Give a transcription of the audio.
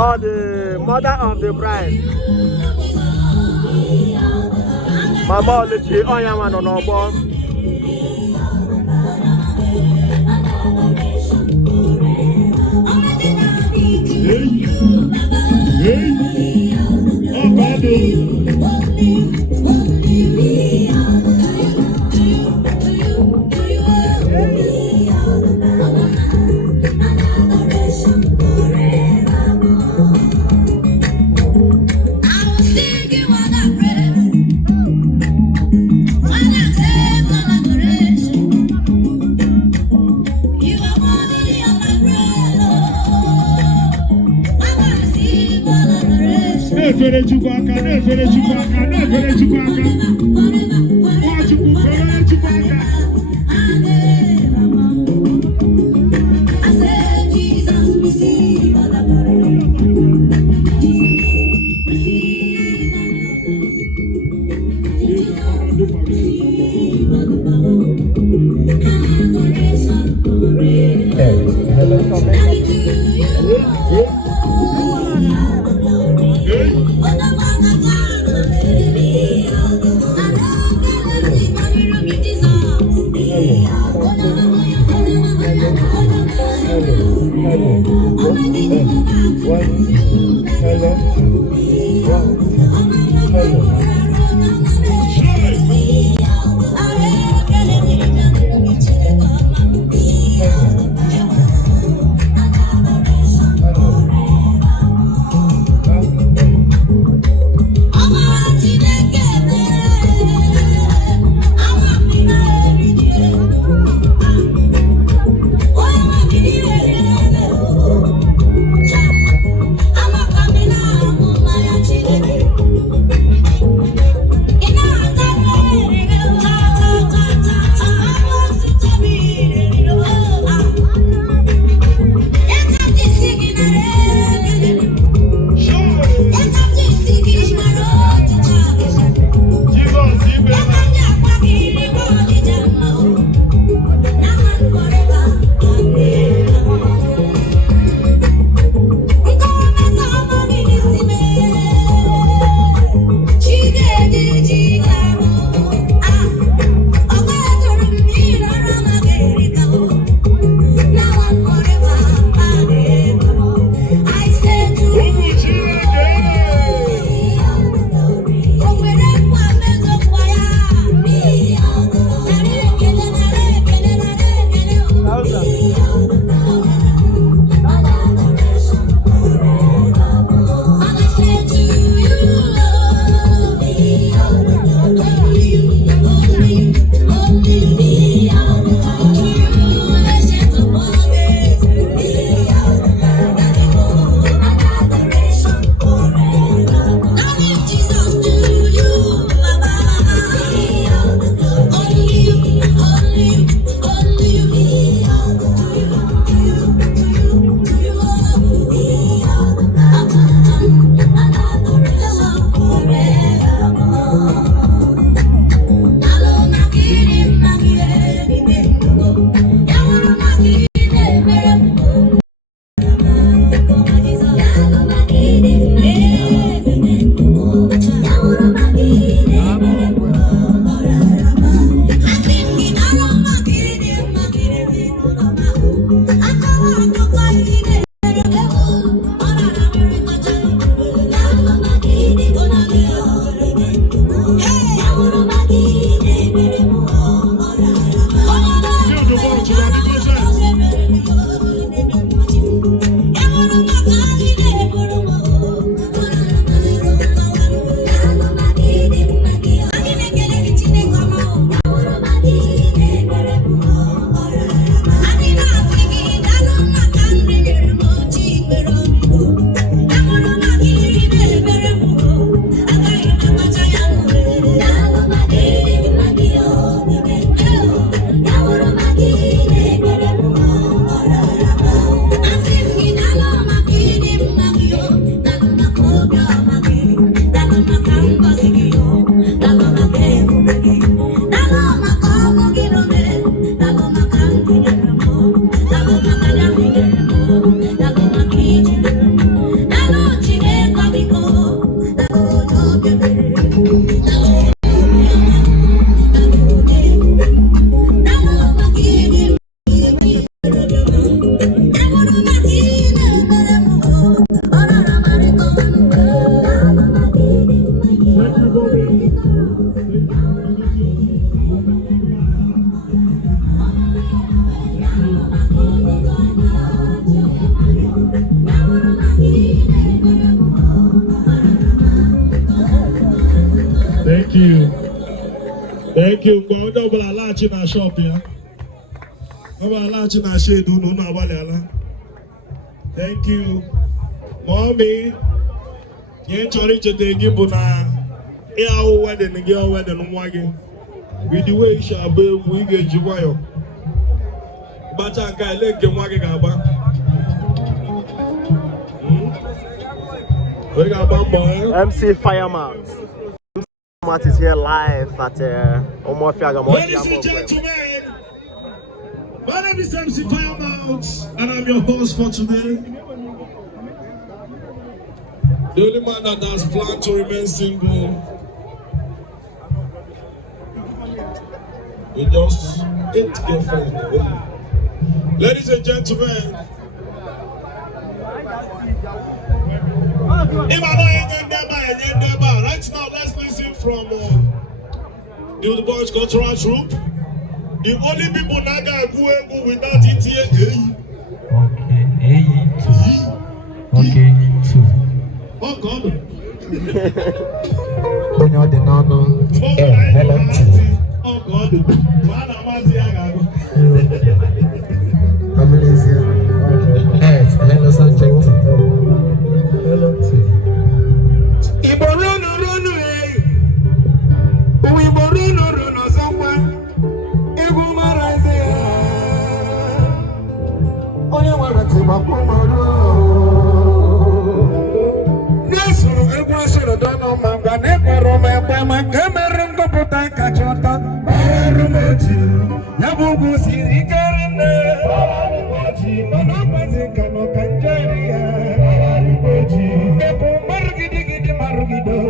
Or the mother of the bride. Mama Oluchi, Onyaman on our born. you. Go double a large in a shop here. Double a large in a shade. Do no no. Thank you, mommy. You encourage the give na. Our wedding, girl wedding, wagging. With the way she be, we get you wire. But I can't let you wagging about. We got Bamba. MC Fireman. Matt is here live at Omofia. Ladies and gentlemen, my name is MC Fireman, and I'm your host for today. The only man that has planned to remain single. We just ain't girlfriend. Ladies and gentlemen, right now, let's listen from the boys' cultural troupe. The only people that go without it here. Okay, two. Oh God. Oh God. Marugido